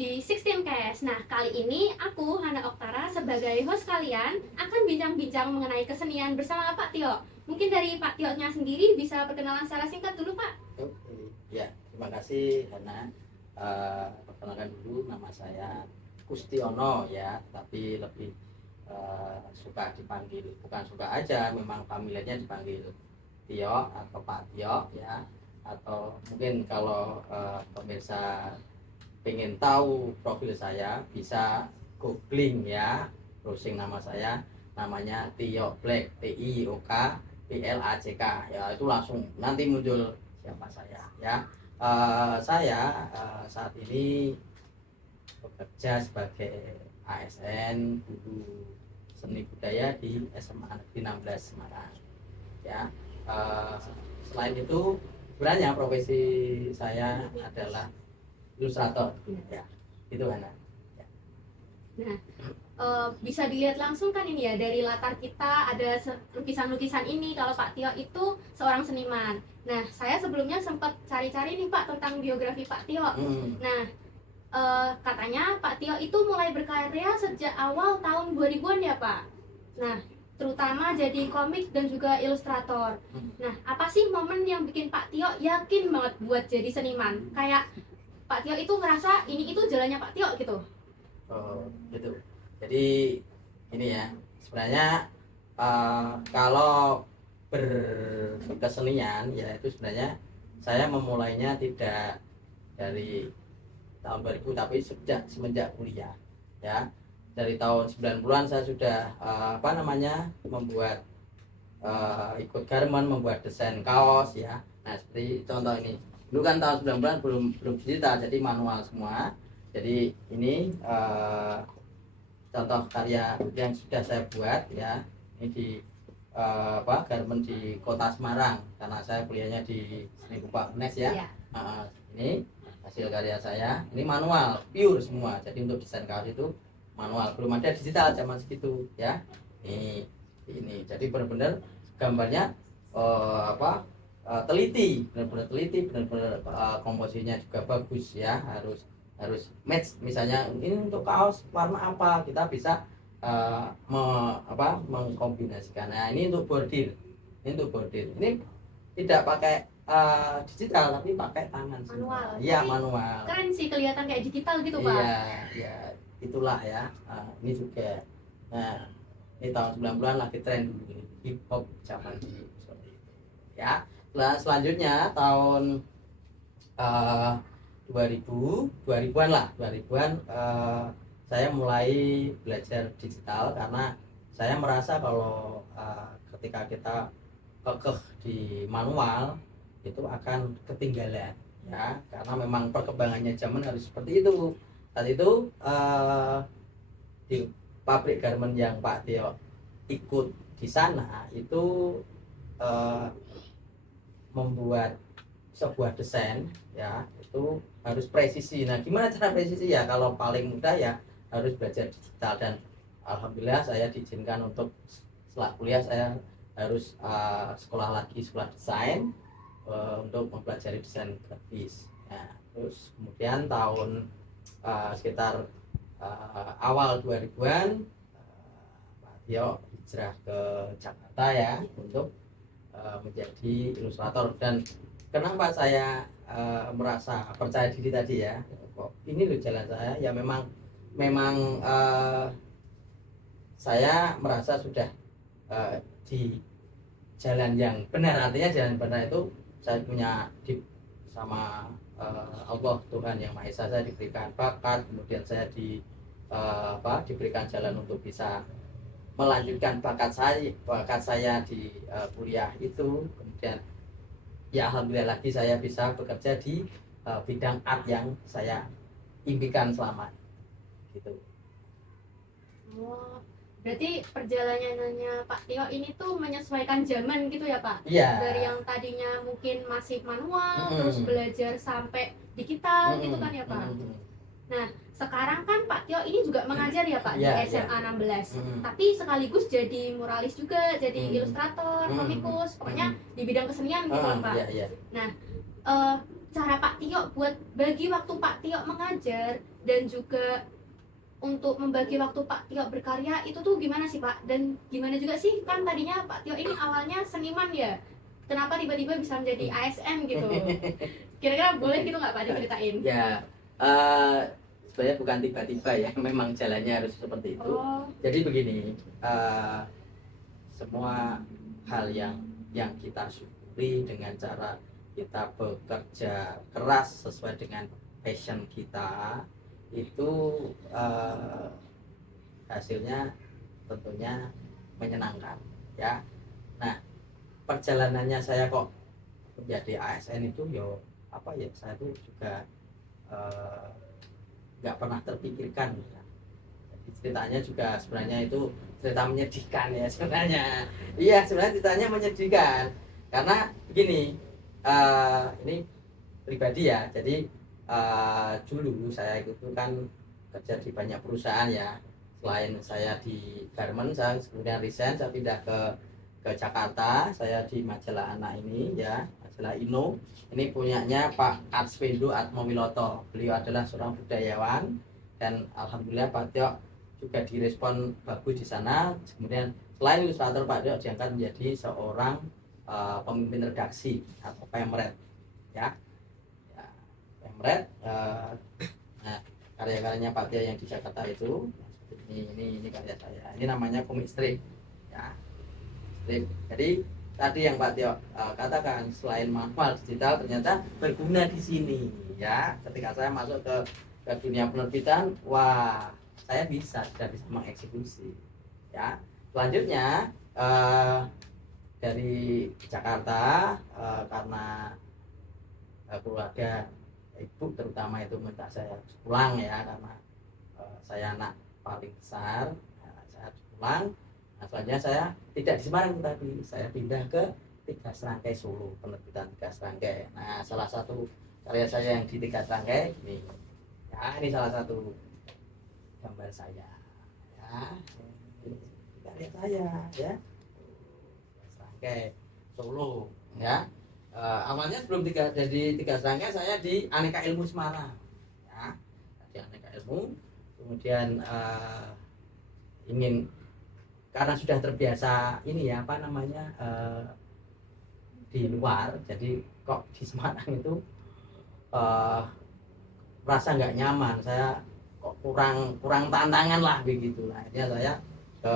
di 16 Cast. Nah, kali ini aku, Hana Oktara, sebagai host kalian akan bincang-bincang mengenai kesenian bersama Pak Tio. Mungkin dari Pak Tio-nya sendiri bisa perkenalan secara singkat dulu, Pak. Oke, ya, terima kasih Hana. Perkenalkan dulu, nama saya Kustiono ya, tapi lebih suka dipanggil, bukan suka aja, memang familiarnya dipanggil Tio atau Pak Tio ya, atau mungkin kalau pemirsa pengen tahu profil saya bisa googling ya, browsing nama saya, namanya Tio Black, TIOKBLACK ya, itu langsung nanti muncul siapa saya ya. Saya saat ini bekerja sebagai ASN guru seni budaya di SMA Negeri 16 Semarang ya. Selain itu sebenarnya profesi saya adalah ilustrator ya, itu kan ya. Nah, bisa dilihat langsung kan ini ya, dari latar kita ada lukisan-lukisan ini kalau Pak Tio itu seorang seniman. Nah, saya sebelumnya sempat cari-cari nih Pak tentang biografi Pak Tio. Nah, katanya Pak Tio itu mulai berkarya sejak awal tahun 2000-an ya Pak. Nah, terutama jadi komik dan juga ilustrator. Nah, apa sih momen yang bikin Pak Tio yakin banget buat jadi seniman? Kayak Pak Tio itu ngerasa ini itu jalannya Pak Tio gitu. Oh, gitu. Jadi ini ya, sebenarnya kalau berkesenian ya itu sebenarnya saya memulainya tidak dari tahun 2000, tapi semenjak kuliah ya. Dari tahun 90-an saya sudah membuat ikut garment, membuat desain kaos ya. Nah, seperti contoh ini. Dulu kan tahun 90-an belum digital, jadi manual semua. Jadi ini contoh karya yang sudah saya buat ya. Ini di garment di Kota Semarang, karena saya kuliahnya di Seni Rupa UNES ya. Ini hasil karya saya. Ini manual, pure semua. Jadi untuk desain kaos itu manual, belum ada digital zaman segitu ya. Ini jadi benar-benar gambarnya teliti, benar-benar teliti, benar-benar komposisinya juga bagus ya, harus match. Misalnya ini untuk kaos warna apa, kita bisa mengkombinasikan. Nah, ini untuk bordir, ini tidak pakai digital tapi pakai tangan manual. Iya, manual. Keren sih, kelihatan kayak digital gitu Pak. Iya, itulah ya. Ini juga. Nah, ini tahun 90-an lagi tren hip hop zaman dulu seperti itu ya. Selanjutnya tahun 2000-an lah, saya mulai belajar digital karena saya merasa kalau ketika kita kekeh di manual itu akan ketinggalan ya, karena memang perkembangannya zaman harus seperti itu. Saat itu di pabrik garment yang Pak Tio ikut di sana itu membuat sebuah desain ya, itu harus presisi. Nah, gimana cara presisi ya? Kalau paling mudah ya harus belajar digital, dan alhamdulillah saya diizinkan untuk setelah kuliah saya harus sekolah desain untuk mempelajari desain grafis. Nah, terus kemudian tahun sekitar awal 2000-an Pak Tio hijrah ke Jakarta ya untuk menjadi ilustrator. Dan kenapa saya merasa percaya diri tadi ya, kok ini loh jalan saya ya, memang saya merasa sudah di jalan yang benar. Artinya jalan benar itu saya punya sama Allah, Tuhan Yang Maha Esa, saya diberikan bakat, kemudian saya diberikan jalan untuk bisa melanjutkan bakat saya di kuliah itu. Kemudian ya alhamdulillah lagi saya bisa bekerja di bidang art yang saya impikan selama gitu. Oh, berarti perjalanannya Pak Tio ini tuh menyesuaikan zaman gitu ya Pak? Iya. Dari yang tadinya mungkin masih manual, terus belajar sampai digital gitu kan ya Pak? Nah, sekarang kan Pak Tio ini juga mengajar ya Pak di SMA 16, tapi sekaligus jadi muralis juga, jadi ilustrator, komikus, pokoknya di bidang kesenian gitu kan Pak. Iya. Nah, cara Pak Tio buat bagi waktu Pak Tio mengajar dan juga untuk membagi waktu Pak Tio berkarya itu tuh gimana sih Pak? Dan gimana juga sih, kan tadinya Pak Tio ini awalnya seniman ya, kenapa tiba-tiba bisa menjadi ASN gitu? Kira-kira boleh gitu nggak Pak diceritain? Ya, sebenarnya bukan tiba-tiba ya, memang jalannya harus seperti itu. Oh, Jadi begini, semua hal yang kita syukuri dengan cara kita bekerja keras sesuai dengan passion kita, itu hasilnya tentunya menyenangkan ya. Nah, perjalanannya saya kok menjadi ASN itu yo apa ya, saya tuh juga nggak pernah terpikirkan ya. Jadi ceritanya juga sebenarnya itu cerita menyedihkan ya sebenarnya. Iya, sebenarnya ceritanya menyedihkan karena begini, ini pribadi ya. Jadi dulu saya itu kan kerja di banyak perusahaan ya. Selain saya di garment, saya kemudian resign, saya pindah ke Jakarta. Saya di majalah anak ini ya, majalah Ino. Ini punyanya Pak Arswendo Atmowiloto. Beliau adalah seorang budayawan dan alhamdulillah Pak Tio juga direspon bagus di sana. Kemudian selain ilustrator, Pak Tio diangkat menjadi seorang pemimpin redaksi atau pemret ya. Pemret. Nah, karya-karyanya Pak Tio yang di Jakarta itu ini karya saya. Ini namanya komik strip ya. Strip. Jadi tadi yang Pak Tio katakan, selain manual digital ternyata berguna di sini ya. Ketika saya masuk ke dunia penerbitan, wah, saya sudah bisa mengeksekusi ya. Selanjutnya dari Jakarta, karena keluarga ibu terutama itu minta saya pulang ya, karena saya anak paling besar, saya pulang. Nah, selanjutnya saya tidak di Semarang, tapi saya pindah ke Tiga Serangkai Solo, penerbitan Tiga Serangkai. Nah, salah satu karya saya yang di Tiga Serangkai ini ya, ini salah satu gambar saya ya, ini karya saya ya, Tiga Serangkai Solo ya. Awalnya sebelum jadi Tiga Serangkai saya di Aneka Ilmu Semarang ya, di Aneka Ilmu. Kemudian ingin, karena sudah terbiasa ini ya, apa namanya, di luar, jadi kok di Semarang itu merasa nggak nyaman, saya kok kurang tantangan lah begitu. Nah, akhirnya saya ke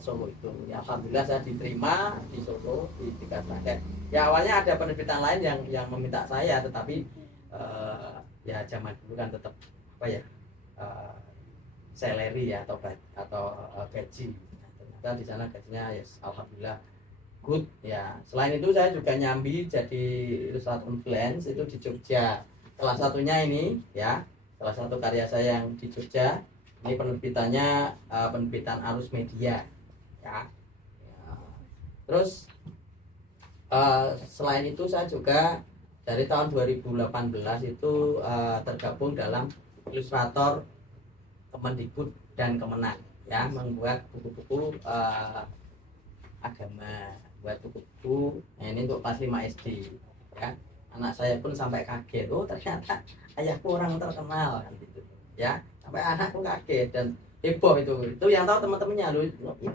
Solo itu ya, alhamdulillah saya diterima di Solo di Tiga Serangkai ya. Awalnya ada penerbitan lain yang meminta saya, tetapi ya zaman dulu kan tetap apa ya, salary ya, atau gaji. Nah, ternyata di sana gajinya ya alhamdulillah good ya. Selain itu saya juga nyambi jadi ilustrator freelance itu di Jogja. Salah satunya ini ya, salah satu karya saya yang di Jogja. Ini penerbitannya penerbitan Arus Media ya. Terus selain itu saya juga dari tahun 2018 itu tergabung dalam ilustrator Kemendikbud dan Kemenang ya, membuat buku-buku agama, buat buku-buku. Nah, ini untuk kelas 5 SD ya. Anak saya pun sampai kaget, oh ternyata ayahku orang terkenal kan gitu ya. Sampai anakku kaget dan heboh itu yang tahu teman-temannya, loh ini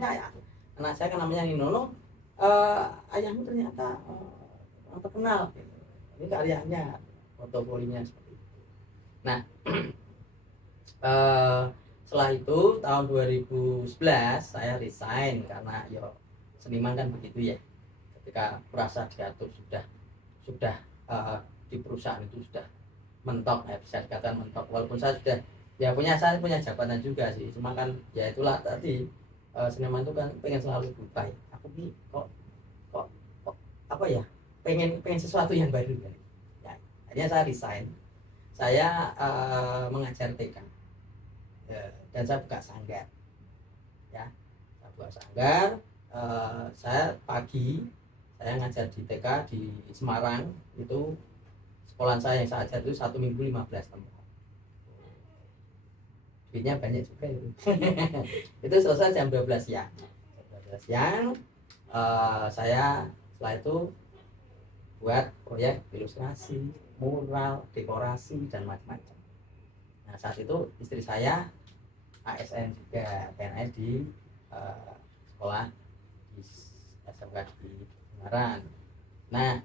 anak saya kan namanya Ninono, ayahmu ternyata orang terkenal gitu. Ini karyanya, portofolinya seperti itu. Nah, setelah itu tahun 2011 saya resign karena yo seniman kan begitu ya, ketika merasa diatur sudah di perusahaan itu sudah mentok ya, bisa dikatakan mentok, walaupun saya sudah ya saya punya jabatan juga sih, cuma kan ya itulah tadi, seniman itu kan pengen selalu berubah. Aku nih kok apa ya, pengen sesuatu yang baru ya. Akhirnya saya resign, saya mengajar TK ya, dan saya buka sanggar ya. Saya buka sanggar, saya pagi saya ngajar di TK di Semarang. Itu sekolahan saya yang saya ajar itu 1 minggu 15 tempat, duitnya banyak juga itu. Itu selesai jam 12 siang. Saya setelah itu buat proyek ilustrasi mural, dekorasi dan macam-macam. Nah saat itu istri saya ASN juga, PNS di sekolah di SMK di Ungaran. Nah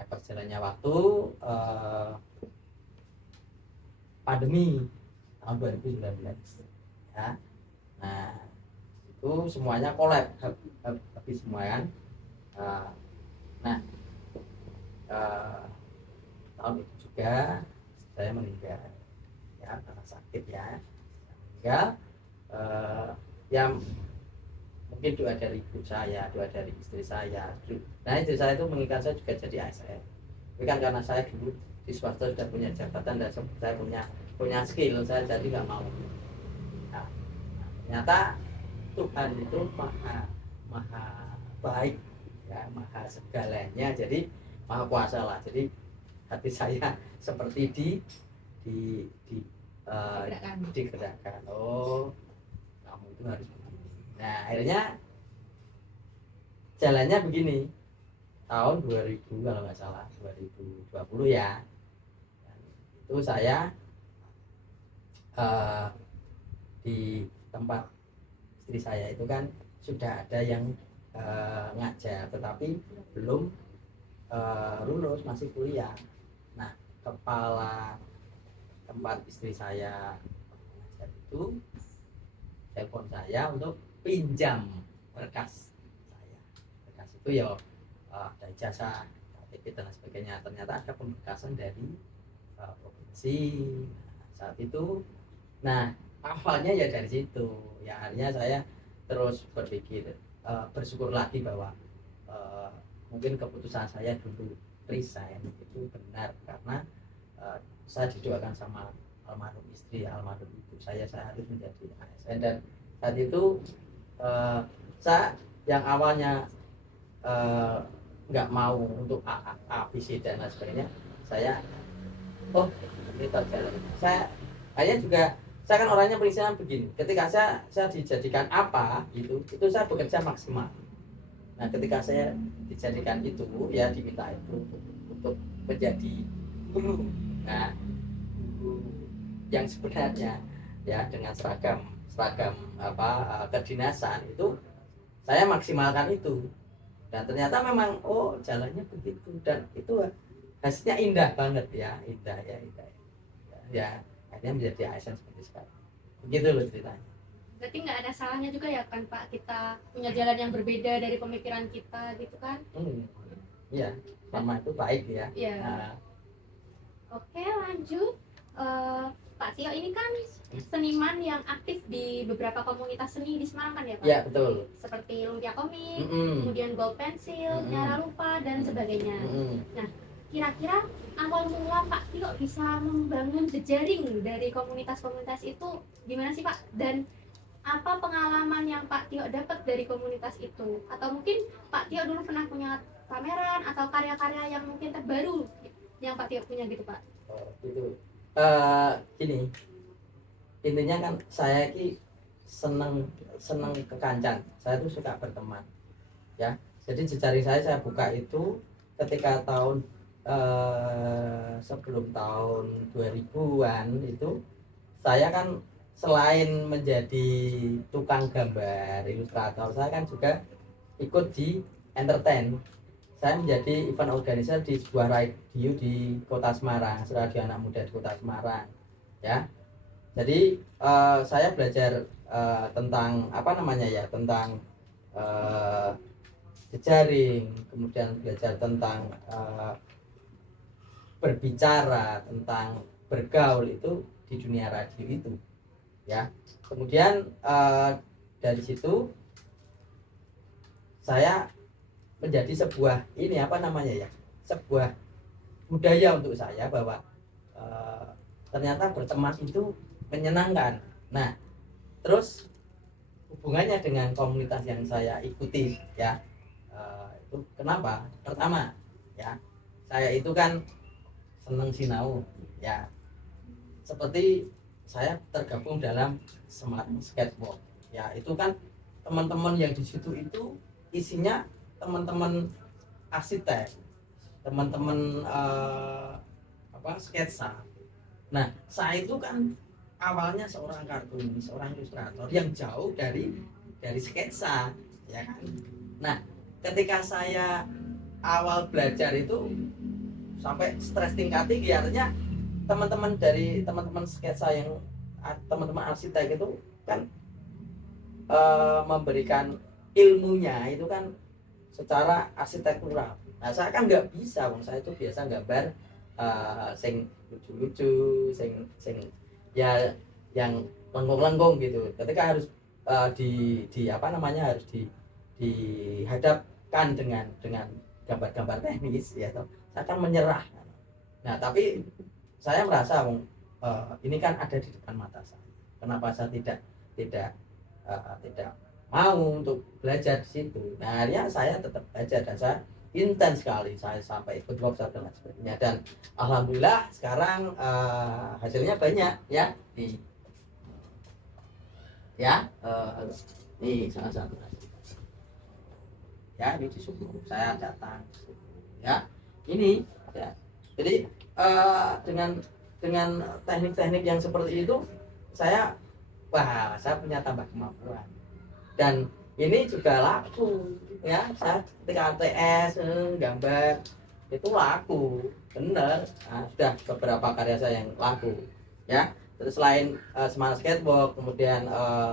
perjalannya waktu pandemi tahun 2019 ya. Nah itu semuanya collab habis semua kan. Nah tahun itu juga saya meninggal ya karena sakit ya, meninggal. Ya mungkin doa dari ibu saya, doa dari istri saya. Nah istri saya itu menginginkan saya juga jadi ASN. Tapi kan karena saya dulu di swasta sudah punya jabatan dan saya punya skill, saya jadi nggak mau. Nah, ternyata Tuhan itu maha baik ya, maha segalanya, jadi maha kuasa lah. Jadi hati saya seperti digerakkan. Oh kamu itu harus begini. Nah akhirnya jalannya begini tahun 2000 kalau nggak salah 2020 ya. Dan itu saya di tempat istri saya itu kan sudah ada yang ngajar tetapi belum lulus, masih kuliah. Nah kepala tempat istri saya ngajar itu telepon saya untuk pinjam berkas saya. Berkas itu ya ada ijazah, KTP dan sebagainya. Ternyata ada pemberkasan dari provinsi. Nah, saat itu, nah awalnya ya dari situ. Ya akhirnya saya terus berpikir, bersyukur lagi bahwa mungkin keputusan saya dulu resign itu benar karena saya didoakan sama almarhum istri, almarhum ibu saya harus menjadi ASN. Dan saat itu saya yang awalnya nggak mau untuk ABC dan lain sebagainya, saya ini terjalan. Saya juga, saya kan orangnya prinsipnya begini, ketika saya dijadikan apa itu saya bekerja maksimal. Nah ketika saya dijadikan itu ya diminta itu untuk menjadi guru. Nah guru yang sebenarnya ya dengan seragam kedinasan itu saya maksimalkan itu, dan ternyata memang jalannya begitu, dan itu hasilnya indah banget ya, indah ya akhirnya menjadi ASN seperti sekarang. Begitu loh ceritanya. Berarti nggak ada salahnya juga ya kan Pak, kita punya jalan yang berbeda dari pemikiran kita gitu kan? Iya, sama itu baik ya. Iya. Nah. Oke lanjut. Pak Tio ini kan seniman yang aktif di beberapa komunitas seni di Semarang kan ya Pak? Iya betul. Seperti Lumpia Komik, kemudian Gold Pensil, Nyara Lupa dan sebagainya. Nah kira-kira awal mula Pak Tio bisa membangun jejaring dari komunitas-komunitas itu gimana sih Pak? Dan apa pengalaman yang Pak Tio dapat dari komunitas itu? Atau mungkin Pak Tio dulu pernah punya pameran atau karya-karya yang mungkin terbaru yang Pak Tio punya gitu Pak? Gitu. Gini, intinya kan saya ini seneng kekancan. Saya tuh suka berteman ya. Jadi jejaring saya buka itu ketika tahun sebelum tahun 2000-an itu saya kan selain menjadi tukang gambar, ilustrator, saya kan juga ikut di entertain. Saya menjadi event organizer di sebuah radio di Kota Semarang, radio anak muda di Kota Semarang ya. Jadi saya belajar tentang tentang jejaring, kemudian belajar tentang berbicara, tentang bergaul itu di dunia radio itu ya. Kemudian dari situ saya menjadi sebuah sebuah budaya untuk saya bahwa ternyata berteman itu menyenangkan. Nah terus hubungannya dengan komunitas yang saya ikuti ya, itu kenapa? Pertama ya, saya itu kan seneng sinau ya, seperti saya tergabung dalam Smart Skateboard ya. Itu kan teman-teman yang di situ itu isinya teman-teman arsitek, teman-teman sketsa. Nah, saya itu kan awalnya seorang kartunis, seorang ilustrator yang jauh dari sketsa, ya kan. Nah, ketika saya awal belajar itu sampai stres tingkat tinggi, artinya teman-teman sketsa yang teman-teman arsitek itu kan memberikan ilmunya itu kan secara arsitektural. Nah, saya kan nggak bisa, saya itu biasa gambar sing lucu-lucu, sing ya yang lengkung-lengkung gitu. Ketika harus di apa namanya, harus dihadapkan dengan gambar-gambar teknis ya toh, saya akan menyerah. Nah, tapi saya merasa ini kan ada di depan mata saya. Kenapa saya tidak mau untuk belajar di situ? Nah, akhirnya saya tetap belajar dan saya intens sekali, saya sampai ikut workshop dan lain sebagainya, dan alhamdulillah sekarang hasilnya banyak ya ini salah satu ya, ini di Sumur saya datang ya, ini ya. Jadi dengan teknik-teknik yang seperti itu saya punya tambah kemampuan, dan ini juga laku ya. Saya ketika ATS gambar itu laku bener. Nah, sudah beberapa karya saya yang laku ya. Terus selain Semangat Skateboard, kemudian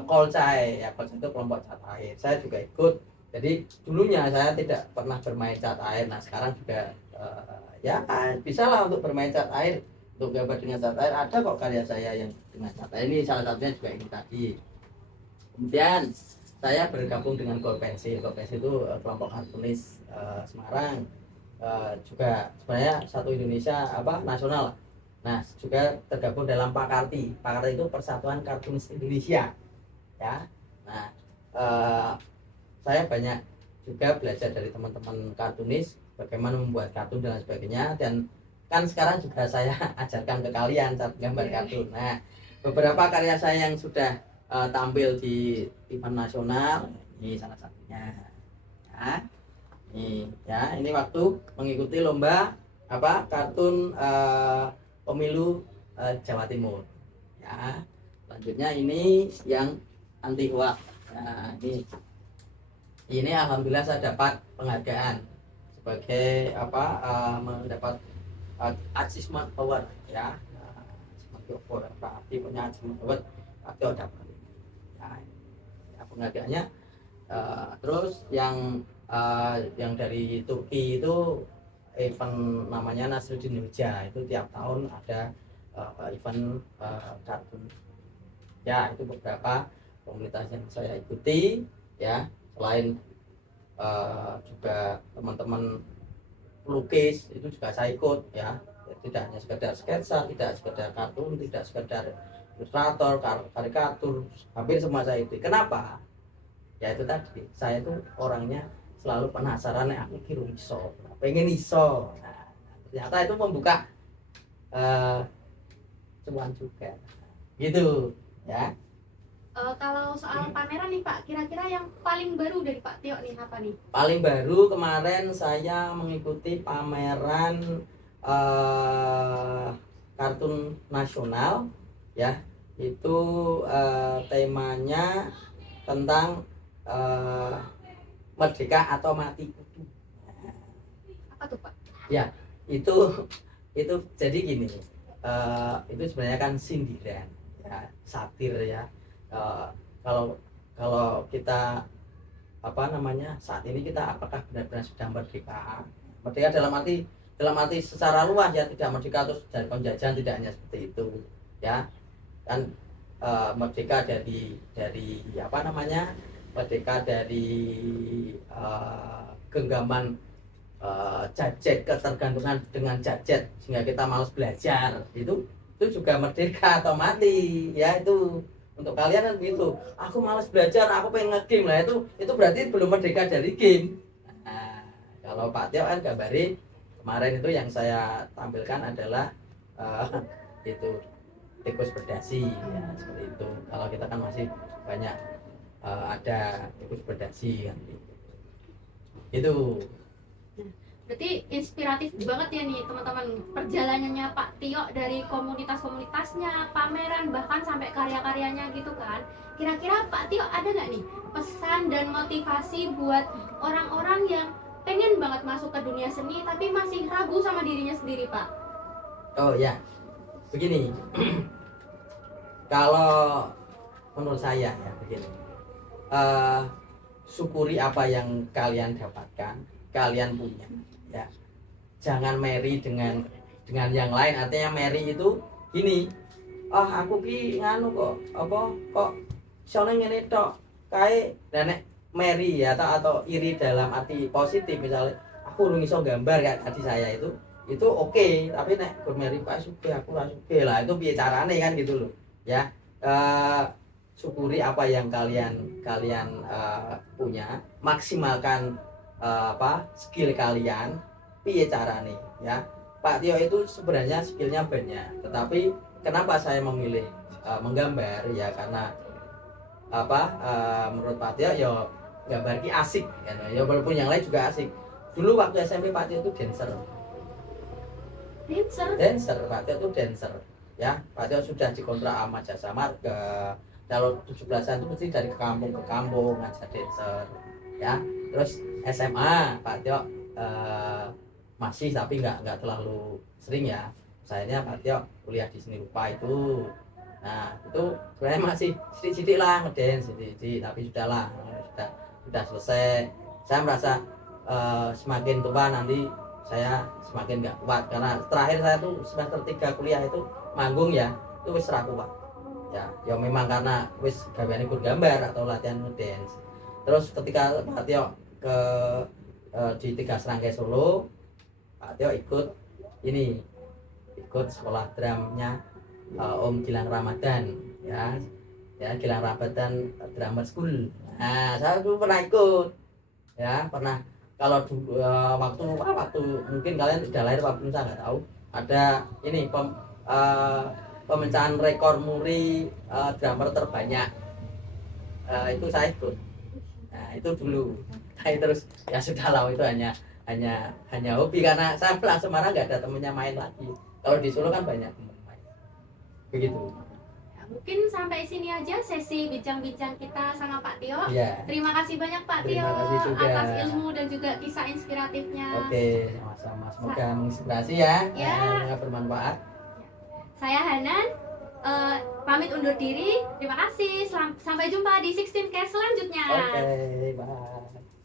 Kolcai ya, Kolcai itu kelompok cat air, saya juga ikut. Jadi dulunya saya tidak pernah bermain cat air, nah sekarang juga ya bisa lah untuk bermain cat air, untuk gambar dengan cat air. Ada kok karya saya yang dengan cat air, ini salah satunya juga ini tadi. Kemudian saya bergabung dengan Gold Pencil. Gold Pencil itu kelompok kartunis Semarang, juga sebenarnya satu Indonesia nasional. Nah, juga tergabung dalam Pakarti. Pakarti itu Persatuan Kartunis Indonesia ya. Nah, saya banyak juga belajar dari teman-teman kartunis bagaimana membuat kartun dan sebagainya, dan kan sekarang juga saya ajarkan ke kalian cara gambar kartun. Nah, beberapa karya saya yang sudah tampil di event nasional, ini salah satunya ya. Ini waktu mengikuti lomba kartun pemilu Jawa Timur ya. Selanjutnya ini yang anti hoax. Nah, ini alhamdulillah saya dapat penghargaan sebagai mendapat achievement award ya. Berarti punya achievement award atau dapat ya, penghargaannya. Terus yang dari Turki itu event namanya Nasruddin Hoja, itu tiap tahun ada event kartun ya. Itu beberapa komunitas yang saya ikuti ya. Selain juga teman-teman pelukis itu juga saya ikut ya. Tidak hanya sekedar sketsa, tidak sekedar kartun, tidak sekedar ilustrator, karikatur, hampir semua saya ikuti. Kenapa? Ya itu tadi, saya tuh orangnya selalu penasaran, aku kira iso, pengen iso. Nah, ternyata itu membuka cuan juga gitu ya. Kalau soal pameran nih Pak, kira-kira yang paling baru dari Pak Tio nih apa nih? Paling baru kemarin saya mengikuti pameran kartun nasional ya. Itu temanya tentang merdeka atau mati kutu. Apa tuh Pak? Ya, itu jadi gini. Itu sebenarnya kan sindiran ya, satir ya. Kalau kita saat ini kita apakah benar-benar sudah merdeka dalam arti secara luas ya, tidak merdeka terus dari penjajahan, tidak hanya seperti itu ya kan. Merdeka dari merdeka dari genggaman gadget, ketergantungan dengan gadget sehingga kita malas belajar, itu juga merdeka atau mati ya. Itu untuk kalian kan begitu, aku malas belajar, aku pengen nge-game lah, itu berarti belum merdeka dari game. Nah, kalau Pak Tio kan gambari kemarin itu yang saya tampilkan adalah itu tikus berdasi ya, seperti itu. Kalau kita kan masih banyak ada tikus berdasi kan gitu. Itu Berarti inspiratif banget ya nih teman-teman, perjalanannya Pak Tio dari komunitas-komunitasnya, pameran, bahkan sampai karya-karyanya gitu kan. Kira-kira Pak Tio ada nggak nih pesan dan motivasi buat orang-orang yang pengen banget masuk ke dunia seni tapi masih ragu sama dirinya sendiri, Pak? Oh ya, begini. Kalau menurut saya ya begini. Eh, Syukuri apa yang kalian dapatkan, kalian punya. Ya, jangan marry dengan yang lain. Artinya marry itu gini. Aku ki nganu kok apa kok soalnya ngene tok kae nek marry ya atau iri dalam arti positif misalnya aku urung iso gambar kayak tadi saya itu oke, tapi nek gur marry Pak Suge aku ora suge lah itu piye carane kan gitu loh ya. Eh, Syukuri apa yang kalian kalian punya, maksimalkan skill kalian piye carane ya. Pak Tio itu sebenarnya skillnya banyak, tetapi kenapa saya memilih menggambar ya karena menurut Pak Tio ya gambar ki asik ya walaupun yang lain juga asik. Dulu waktu SMP Pak Tio itu dancer. Dancer, Pak Tio itu dancer ya. Pak Tio sudah dikontrak sama Jasa Marga. Kalau 17-an itu mesti dari kampung ke kampung ngajar dancer ya. Terus SMA Pak Tio masih tapi nggak terlalu sering ya. Sayangnya Pak Tio kuliah di seni rupa itu. Nah itu sebenarnya masih sedikit lah ngedance sedikit, tapi sudahlah sudah selesai. Saya merasa semakin tua nanti saya semakin nggak kuat karena terakhir saya tuh semester 3 kuliah itu manggung ya itu wis ra kuat ya memang karena wis gaweane ikut gambar atau latihan ngedance. Terus ketika Pak Tio ke di Tiga Serangkai Solo, Pak Tio ikut sekolah drumnya Om Gilang Ramadan ya Gilang Ramadan Drummer School. Nah saya dulu pernah ikut ya pernah. Kalau waktu mungkin kalian sudah lahir apa belum saya nggak tahu, ada ini pemecahan rekor muri drummer terbanyak, itu saya ikut. Nah itu dulu. Nah, terus ya sudah lah itu hanya hobi karena saya pulang Semarang nggak ada temennya main lagi. Kalau di Solo kan banyak teman main. Begitu. Ya, mungkin sampai sini aja sesi bincang-bincang kita sama Pak Tio. Ya. Terima kasih banyak Pak Terima Tio kasih juga atas ilmu dan juga kisah inspiratifnya. Oke, sama-sama. Semoga menginspirasi ya. Ya. Semoga bermanfaat. Saya Hanan, pamit undur diri. Terima kasih. Sampai jumpa di 16 Cast selanjutnya. Oke, bye.